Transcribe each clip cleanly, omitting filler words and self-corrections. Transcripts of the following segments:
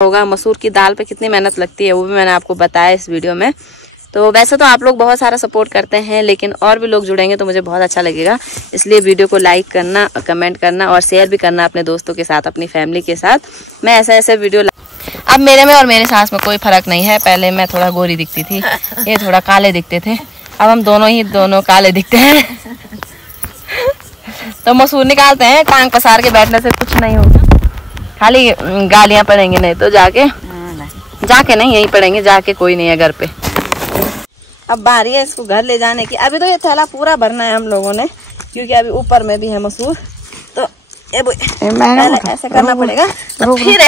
होगा। मसूर की दाल पे कितनी मेहनत लगती है वो भी मैंने आपको बताया इस वीडियो में। तो वैसे तो आप लोग बहुत सारा सपोर्ट करते हैं, लेकिन और भी लोग जुड़ेंगे तो मुझे बहुत अच्छा लगेगा। इसलिए वीडियो को लाइक करना, कमेंट करना और शेयर भी करना अपने दोस्तों के साथ, अपनी फैमिली के साथ। मैं ऐसे वीडियो अब मेरे में और मेरे सास में कोई फर्क नहीं है। पहले मैं थोड़ा गोरी दिखती थी, ये थोड़ा काले दिखते थे, अब हम दोनों काले दिखते हैं। तो मसूर निकालते हैं, टांग पसार के बैठने से कुछ नहीं होगा, खाली गालियां पड़ेंगी। नहीं तो जाके नहीं यहीं पड़ेंगे, जाके कोई नहीं है घर पे। अब बारी है इसको घर ले जाने की। अभी तो ये थैला पूरा भरना है हम लोगों ने, क्योंकि अभी ऊपर में भी है मसूर। तो ऐसे करना पड़ेगा, तो फिर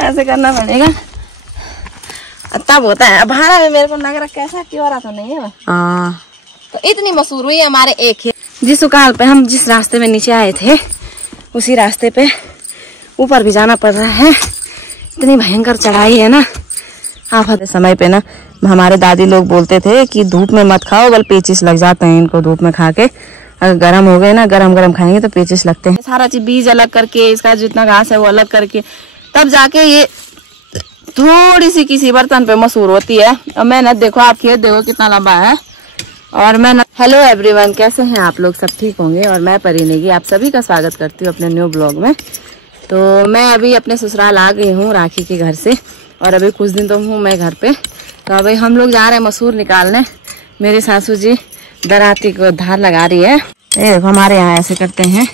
ऐसे करना पड़ेगा तब होता है। अब भाड़ा में मेरे को लग रहा कैसा क्यों रहा तो नहीं है। तो इतनी मसूर हुई हमारे एक ही। जिस उकाल पे हम जिस रास्ते में नीचे आए थे उसी रास्ते पे ऊपर भी जाना पड़ रहा है। इतनी भयंकर चढ़ाई है ना। आफत समय पे ना हमारे दादी लोग बोलते थे कि धूप में मत खाओ, बल पेचिस लग जाते हैं इनको धूप में खा के। अगर गर्म हो गए ना, गरम खाएंगे तो पेचिस लगते हैं। सारा चीज बीज अलग करके, इसका जितना घास है वो अलग करके, तब जाके ये थोड़ी सी किसी बर्तन पे मसूर होती है। और मेहनत देखो, आप खेत देखो कितना लंबा है। और मैं हेलो एवरीवन, कैसे हैं आप लोग? सब ठीक होंगे। और मैं परी नेगी आप सभी का स्वागत करती हूँ अपने न्यू ब्लॉग में। तो मैं अभी अपने ससुराल आ गई हूँ राखी के घर से, और अभी कुछ दिन तो हूँ मैं घर पे। तो अभी हम लोग जा रहे हैं मसूर निकालने। मेरी सासू जी दराती को धार लगा रही है। ये देखो हमारे यहाँ ऐसे करते हैं,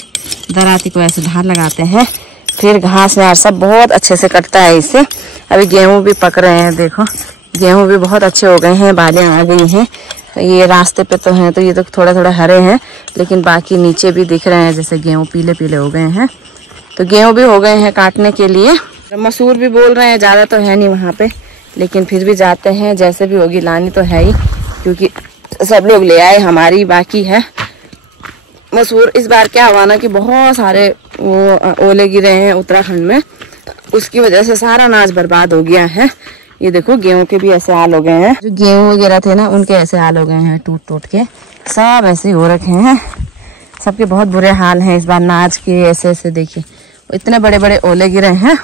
दराती को ऐसे धार लगाते हैं, फिर घास यार सब बहुत अच्छे से कटता है इससे। अभी गेहूं भी पक रहे हैं, देखो गेहूं भी बहुत अच्छे हो गए हैं, बालें आ गई हैं। ये रास्ते पे तो हैं, तो ये तो थोड़ा हरे हैं, लेकिन बाकी नीचे भी दिख रहे हैं जैसे गेहूं पीले हो गए हैं। तो गेहूं भी हो गए हैं काटने के लिए। मसूर भी बोल रहे हैं, ज्यादा तो है नहीं वहाँ पे, लेकिन फिर भी जाते हैं, जैसे भी होगी लानी तो है ही, क्योंकि सब लोग ले आए, हमारी बाकी है मसूर। इस बार क्या हुआ ना कि बहुत सारे वो ओले गिरे हैं उत्तराखंड में, उसकी वजह से सारा अनाज बर्बाद हो गया है। ये देखो गेहूं के भी ऐसे हाल हो गए हैं, जो गेहूं वगैरह थे ना उनके ऐसे हाल हो गए हैं, टूट के सब ऐसे हो रखे हैं। सबके बहुत बुरे हाल हैं इस बार अनाज के। ऐसे देखिए इतने बड़े ओले गिरे हैं।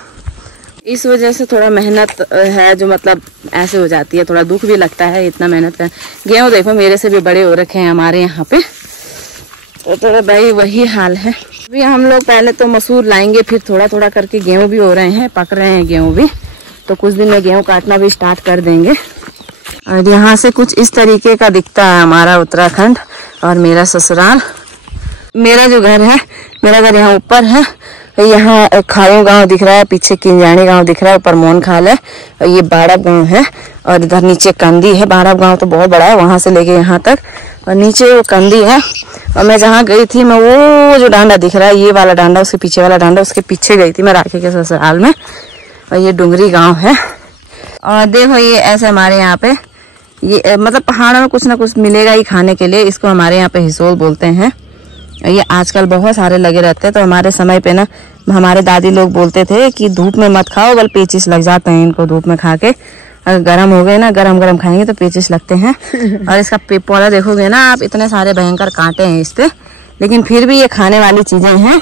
इस वजह से थोड़ा मेहनत है, जो मतलब ऐसे हो जाती है, थोड़ा दुख भी लगता है इतना मेहनत कर। गेहूं देखो मेरे से भी बड़े हो रखे हैं हमारे यहाँ पे, तो थोड़ा भाई वही हाल है। अभी हम लोग पहले तो मसूर लाएंगे, फिर थोड़ा करके गेहूं भी हो रहे हैं, पक रहे हैं गेहूं भी। तो कुछ दिन में गेहूं काटना भी स्टार्ट कर देंगे। और यहाँ से कुछ इस तरीके का दिखता है हमारा उत्तराखंड और मेरा ससुराल। मेरा जो घर है, मेरा घर यहाँ ऊपर है। यहाँ खायूं गांव दिख रहा है, पीछे किंजानी गांव दिख रहा है, ऊपर मोन खाल है, और ये बाड़ब गांव है, और इधर नीचे कंदी है। बाड़ब गांव तो बहुत बड़ा है, वहां से लेके यहाँ तक, और नीचे वो कंदी है। और मैं जहाँ गई थी, मैं वो जो डांडा दिख रहा है, ये वाला डांडा, उसके पीछे वाला डांडा, उसके पीछे गई थी मैं राखी के ससुराल में। और ये डुंगरी गांव है। और देखो ये ऐसे हमारे यहाँ पे ये मतलब पहाड़ों में कुछ ना कुछ मिलेगा ही खाने के लिए। इसको हमारे यहाँ पे हिसोल बोलते हैं। ये आजकल बहुत सारे लगे रहते हैं। तो हमारे समय पे ना हमारे दादी लोग बोलते थे कि धूप में मत खाओ, बल पेचिस लग जाते हैं इनको धूप में खा के। अगर गर्म हो गए ना, गरम खाएंगे तो पेचिस लगते हैं। और इसका पौधा देखोगे ना आप, इतने सारे भयंकर कांटे हैं इस पे, लेकिन फिर भी ये खाने वाली चीजें हैं।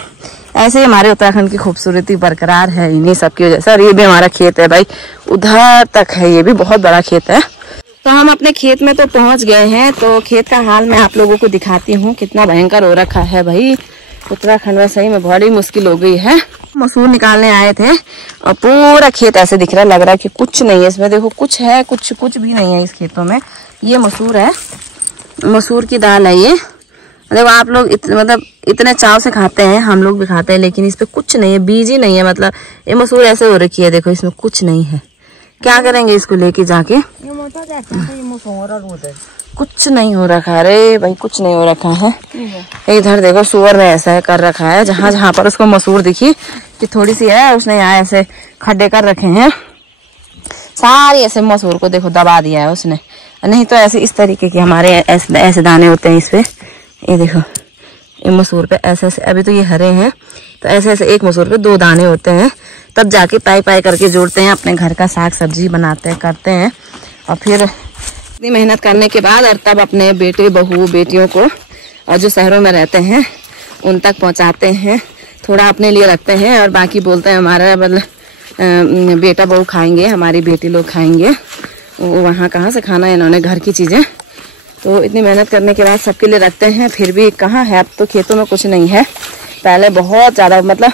ऐसे ही हमारे उत्तराखंड की खूबसूरती बरकरार है इन्हीं सब की वजह से। और ये भी हमारा खेत है भाई, उधर तक है, ये भी बहुत बड़ा खेत है। तो हम अपने खेत में तो पहुंच गए हैं। तो खेत का हाल मैं आप लोगों को दिखाती हूँ, कितना भयंकर हो रखा है भाई उत्तराखंड में। सही में बड़ी मुश्किल हो गई है। मसूर निकालने आए थे और पूरा खेत ऐसे दिख रहा है, लग रहा है कि कुछ नहीं है इसमें। देखो कुछ है, कुछ भी नहीं है इस खेतों में। ये मसूर है, मसूर की दाल है ये। देखो आप लोग मतलब इतने चाव से खाते हैं, हम लोग भी खाते हैं, लेकिन इस पे कुछ नहीं है, बीज ही नहीं है। मतलब ये मसूर ऐसे हो रखी है, देखो इसमें कुछ नहीं है। क्या करेंगे इसको लेके जाके? कुछ नहीं हो रखा। अरे भाई कुछ नहीं हो रखा है। इधर देखो सुअर में ऐसा कर रखा है, जहाँ पर उसको मसूर दिखी कि थोड़ी सी है, उसने यहाँ ऐसे खड्डे कर रखे हैं। सारी ऐसे मसूर को देखो दबा दिया है उसने। नहीं तो ऐसे इस तरीके के हमारे ऐसे दाने होते हैं इस पे। ये देखो ये मसूर पे ऐसे अभी तो ये हरे हैं, तो ऐसे एक मसूर पे 2 दाने होते हैं। तब जाके पाई करके जोड़ते हैं, अपने घर का साग सब्जी बनाते हैं, करते हैं। और फिर इतनी मेहनत करने के बाद और तब अपने बेटे बहू बेटियों को, और जो शहरों में रहते हैं उन तक पहुंचाते हैं। थोड़ा अपने लिए रखते हैं और बाकी बोलते हैं हमारा मतलब बेटा बहू खाएंगे, हमारी बेटी लोग खाएंगे। वहाँ कहाँ से खाना है इन्होंने, घर की चीज़ें। तो इतनी मेहनत करने के बाद सबके लिए रखते हैं, फिर भी कहाँ है। अब तो खेतों में कुछ नहीं है। पहले बहुत ज़्यादा, मतलब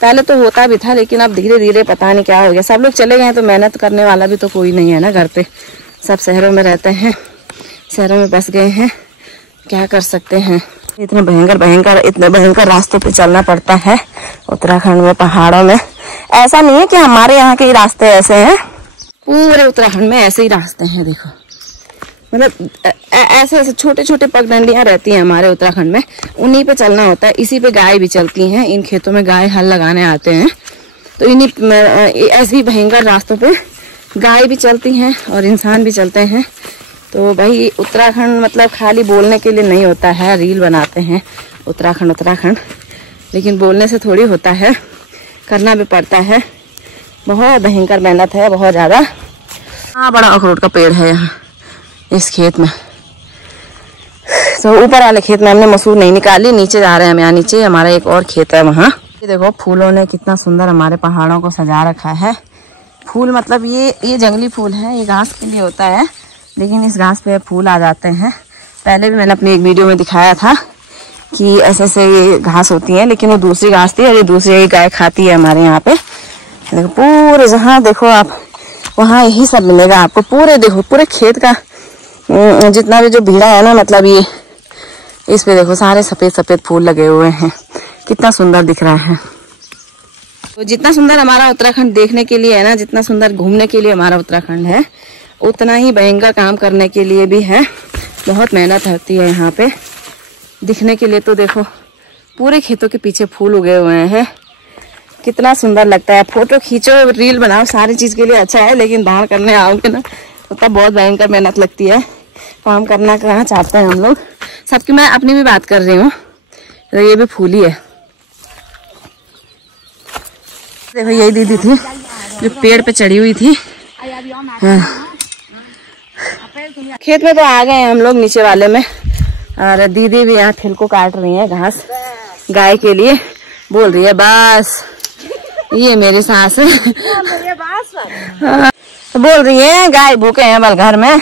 पहले तो होता भी था, लेकिन अब धीरे धीरे पता नहीं क्या हो गया। सब लोग चले गए हैं तो मेहनत करने वाला भी तो कोई नहीं है ना घर पे। सब शहरों में रहते हैं, शहरों में बस गए हैं, क्या कर सकते हैं। इतने भयंकर रास्तों पे चलना पड़ता है उत्तराखंड में, पहाड़ों में। ऐसा नहीं है कि हमारे यहाँ के ही रास्ते ऐसे हैं, पूरे उत्तराखंड में ऐसे ही रास्ते हैं। देखो मतलब ऐसे ऐसे छोटे छोटे पगडंडियां रहती हैं हमारे उत्तराखंड में, उन्हीं पे चलना होता है। इसी पे गाय भी चलती हैं, इन खेतों में गाय हल लगाने आते हैं, तो इन्हीं ऐसे ही भयंकर रास्तों पे गाय भी चलती हैं और इंसान भी चलते हैं। तो भाई उत्तराखंड मतलब खाली बोलने के लिए नहीं होता है, रील बनाते हैं उत्तराखंड, लेकिन बोलने से थोड़ी होता है, करना भी पड़ता है। बहुत भयंकर मेहनत है, बहुत ज़्यादा। हाँ, बड़ा अखरोट का पेड़ है यहाँ इस खेत में। तो ऊपर वाले खेत में हमने मसूर नहीं निकाली, नीचे जा रहे हैं हम। यहाँ नीचे हमारा एक और खेत है वहाँ। ये देखो फूलों ने कितना सुंदर हमारे पहाड़ों को सजा रखा है। फूल मतलब ये जंगली फूल है, ये घास के लिए होता है, लेकिन इस घास पे फूल आ जाते हैं। पहले भी मैंने अपनी एक वीडियो में दिखाया था कि ऐसे ऐसे ये घास होती है, लेकिन वो दूसरी घास थी और ये दूसरी गाय खाती है हमारे यहाँ पे। देखो पूरे जहाँ देखो आप वहाँ यही सब मिलेगा आपको। पूरे देखो पूरे खेत का जितना भी जो भीड़ा है ना, मतलब ये इस पे देखो सारे सफेद सफेद फूल लगे हुए हैं, कितना सुंदर दिख रहा है। तो जितना सुंदर हमारा उत्तराखंड देखने के लिए है ना, जितना सुंदर घूमने के लिए हमारा उत्तराखंड है, उतना ही भयंकर काम करने के लिए भी है। बहुत मेहनत होती है यहाँ पे। दिखने के लिए तो देखो पूरे खेतों के पीछे फूल उगे हुए हैं, कितना सुंदर लगता है। फोटो खींचो, रील बनाओ, सारी चीज के लिए अच्छा है, लेकिन बाहर करने आओगे ना तो तब बहुत भयंकर मेहनत लगती है। काम करना कहाँ चाहते हैं हम लोग। सबकी मैं अपनी भी बात कर रही हूँ। तो ये भी फूल ही है। देखो यही दीदी थी जो पेड़ पे चढ़ी हुई थी। हाँ। खेत में तो आ गए हैं हम लोग नीचे वाले में, और दीदी भी यहाँ ठिल को काट रही है घास गाय के लिए। बोल रही है बस, ये मेरी सास है। हाँ, तो बोल रही है गाय भूखे हैं बल घर में,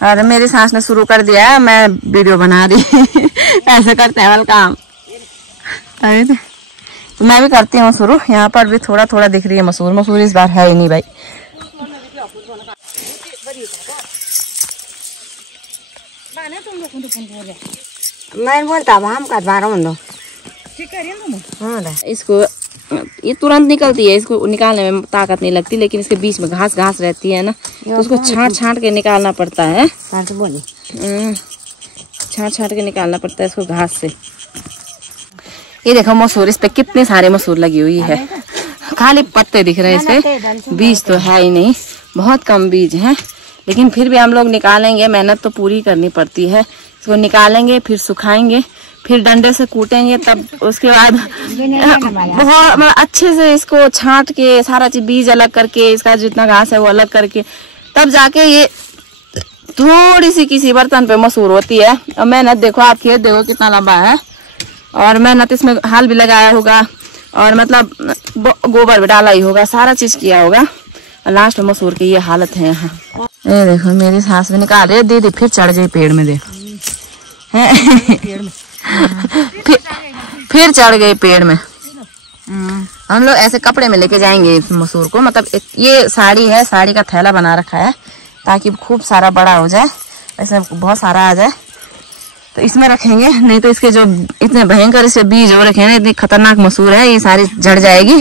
और मेरी सास ने शुरू कर दिया है, मैं वीडियो बना रही। ऐसे करते हैं बल काम। तो मैं भी करती हूँ शुरू। यहाँ पर भी थोड़ा थोड़ा दिख रही है मसूर इस बार है ही नहीं भाई। मैं बोलता हम कर पा रहा हूँ। इसको ये तुरंत निकलती है, इसको निकालने में ताकत नहीं लगती, लेकिन इसके बीच में घास रहती है ना, तो उसको छांट के निकालना पड़ता है। छांट के निकालना पड़ता है इसको घास से। ये देखो मसूर, इस पे कितने सारे मसूर लगी हुई है, खाली पत्ते दिख रहे हैं इसपे, बीज तो है ही नहीं, बहुत कम बीज है। लेकिन फिर भी हम लोग निकालेंगे, मेहनत तो पूरी करनी पड़ती है। इसको निकालेंगे, फिर सुखाएंगे, फिर डंडे से कूटेंगे, तब उसके बाद बहुत अच्छे से इसको छांट के सारा चीज बीज अलग करके, इसका जितना घास है वो अलग करके, तब जाके ये थोड़ी सी किसी बर्तन पे मसूर होती है। और मेहनत देखो, आप खेत देखो कितना लंबा है, और मेहनत इसमें हाल भी लगाया होगा, और मतलब गोबर भी डाला ही होगा, सारा चीज किया होगा, और लास्ट में मसूर की ये हालत है यहाँ। ये देखो मेरी सास भी निकाल रही है, दीदी फिर चढ़ गई पेड़ में। देखो फिर चढ़ गई पेड़ में। हम लोग ऐसे कपड़े में लेके जाएंगे मसूर को, मतलब ये साड़ी है, साड़ी का थैला बना रखा है ताकि खूब सारा बड़ा हो जाए, ऐसे बहुत सारा आ जाए तो इसमें रखेंगे। नहीं तो इसके जो इतने भयंकर इसके बीज हो रखे हैं, इतनी खतरनाक मसूर है, ये सारी झड़ जाएगी।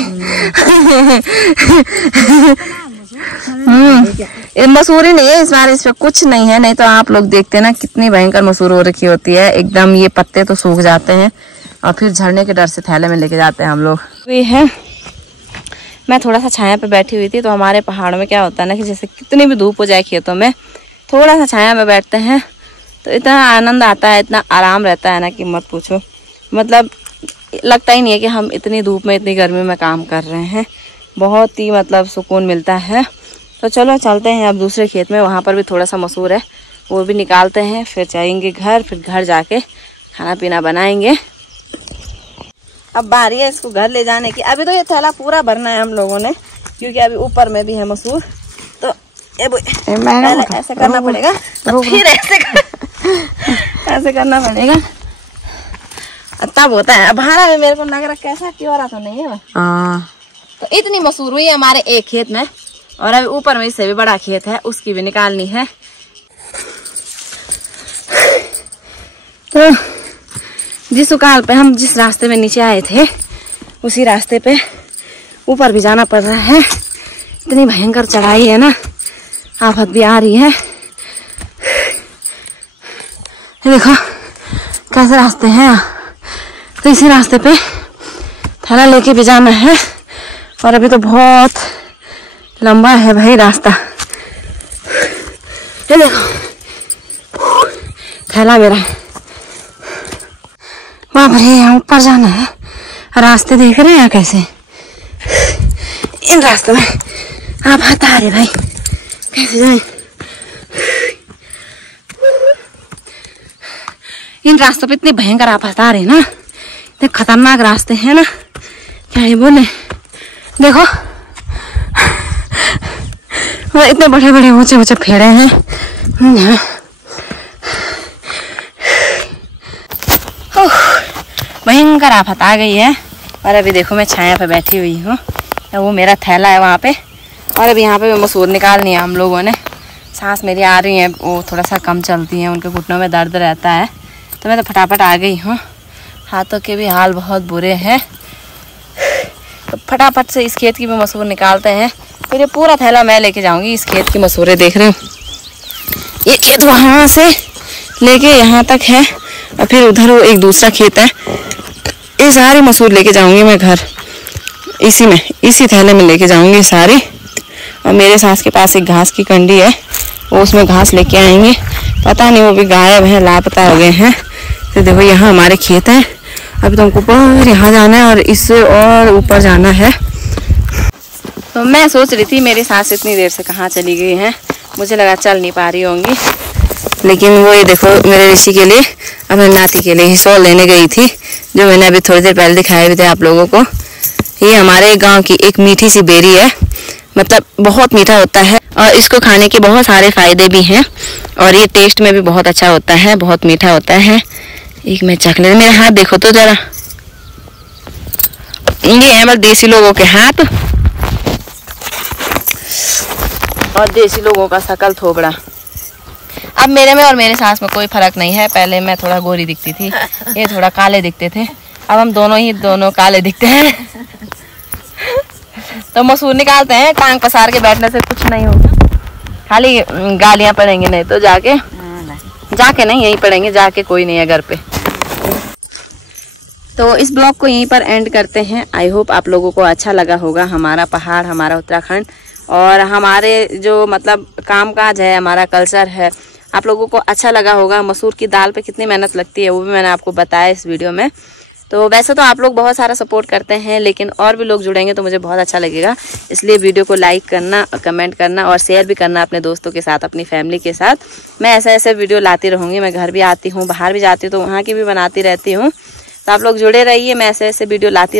ये मसूर ही नहीं है इस बार, इस पे कुछ नहीं है। नहीं तो आप लोग देखते ना कितनी भयंकर मसूर हो रखी होती है एकदम, ये पत्ते तो सूख जाते हैं और फिर झड़ने के डर से थैले में लेके जाते हैं हम लोग। ये है, मैं थोड़ा सा छाया पे बैठी हुई थी। तो हमारे पहाड़ में क्या होता है ना कि जैसे कितनी भी धूप हो जाए खेतों में, थोड़ा सा छाया में बैठते हैं तो इतना आनंद आता है, इतना आराम रहता है ना कि मत पूछो। मतलब लगता ही नहीं है कि हम इतनी धूप में इतनी गर्मी में काम कर रहे हैं, बहुत ही मतलब सुकून मिलता है। तो चलो चलते हैं अब दूसरे खेत में, वहाँ पर भी थोड़ा सा मसूर है, वो भी निकालते हैं, फिर जाएंगे घर, फिर घर जाके खाना पीना बनाएंगे। अब बारी है इसको घर ले जाने की। अभी तो ये थैला पूरा भरना है हम लोगों ने, क्योंकि अभी ऊपर में भी है मसूर। तो पहले ऐसे करना पड़ेगा, तो फिर ऐसे करना पड़ेगा, तब होता है। भाड़ा में मेरे को लग रहा कैसा क्यों रहा तो नहीं है। तो इतनी मसूर हुई हमारे एक खेत में, और अभी ऊपर में इससे भी बड़ा खेत है, उसकी भी निकालनी है। तो जिस उकाल पे हम जिस रास्ते में नीचे आए थे उसी रास्ते पे ऊपर भी जाना पड़ रहा है। इतनी भयंकर चढ़ाई है ना, आफत भी आ रही है। ये देखो कैसे रास्ते हैं। तो इसी रास्ते पे थैला लेके भी जाना है, और अभी तो बहुत लंबा है भाई रास्ता। ये देखो थैला मेरा, बाप रे यहाँ ऊपर जाना है। रास्ते देख रहे हैं कैसे, इन रास्तों में आप हटा रहे भाई, कैसे जाए। इन रास्तों पे इतनी भयंकर आप हटा रहे ना, इतने खतरनाक रास्ते हैं ना, क्या ये बोले। देखो इतने बड़े बड़े ऊंचे ऊंचे फेड़े हैं। भयंकर आफत आ गई है। और अभी देखो मैं छाया पे बैठी हुई हूँ, वो मेरा थैला है वहाँ पे, और अभी यहाँ पे मसूर निकालनी है हम लोगों ने। सांस मेरी आ रही है, वो थोड़ा सा कम चलती है, उनके घुटनों में दर्द रहता है। तो मैं तो फटाफट आ गई हूँ। हाथों के भी हाल बहुत बुरे हैं, तो फटाफट से इस खेत की भी मसूर निकालते हैं। फिर ये पूरा थैला मैं लेके जाऊँगी। इस खेत की मसूरें देख रहे हो, ये खेत वहाँ से लेके यहाँ तक है, और फिर उधर वो एक दूसरा खेत है। ये सारी मसूर लेके जाऊंगी मैं घर, इसी थैले में लेके जाऊंगी सारी। और मेरे सास के पास एक घास की कंडी है, वो उसमें घास लेके आएंगे। पता नहीं वो भी गायब है, लापता हो गए हैं। तो देखो यहाँ हमारे खेत है। अभी तो हमको ऊपर यहाँ जाना है, और इससे और ऊपर जाना है। तो मैं सोच रही थी मेरी सास इतनी देर से कहाँ चली गई हैं, मुझे लगा चल नहीं पा रही होंगी। लेकिन वो ये देखो मेरे ऋषि के लिए, अपने नाती के लिए हिसोल लेने गई थी, जो मैंने अभी थोड़ी देर पहले दिखाए हुए थे आप लोगों को। ये हमारे गांव की एक मीठी सी बेरी है, मतलब बहुत मीठा होता है, और इसको खाने के बहुत सारे फायदे भी हैं, और ये टेस्ट में भी बहुत अच्छा होता है, बहुत मीठा होता है। एक मैं चख ले, मेरे हाथ देखो तो जरा, ये है बस देसी लोगों के हाथ, और देसी लोगों का शकल थोबड़ा। अब मेरे में और मेरे सास में कोई फर्क नहीं है। पहले मैं थोड़ा गोरी दिखती थी, ये थोड़ा काले दिखते थे, अब हम दोनों काले दिखते हैं। तो मसूर निकालते हैं। टांग पसार के बैठने से कुछ नहीं होगा, खाली गालियां पड़ेंगे, नहीं तो जाके नहीं यहीं पड़ेंगे, जाके कोई नहीं है घर पे। तो इस ब्लॉग को यहीं पर एंड करते हैं। आई होप आप लोगों को अच्छा लगा होगा हमारा पहाड़, हमारा उत्तराखंड, और हमारे जो मतलब कामकाज है, हमारा कल्चर है, आप लोगों को अच्छा लगा होगा। मसूर की दाल पे कितनी मेहनत लगती है वो भी मैंने आपको बताया इस वीडियो में। तो वैसे तो आप लोग बहुत सारा सपोर्ट करते हैं, लेकिन और भी लोग जुड़ेंगे तो मुझे बहुत अच्छा लगेगा। इसलिए वीडियो को लाइक करना, कमेंट करना और शेयर भी करना अपने दोस्तों के साथ, अपनी फैमिली के साथ। मैं ऐसे वीडियो लाती रहूँगी। मैं घर भी आती हूँ, बाहर भी जाती हूँ, तो वहाँ की भी बनाती रहती हूँ। तो आप लोग जुड़े रहिए, मैं ऐसे वीडियो लाती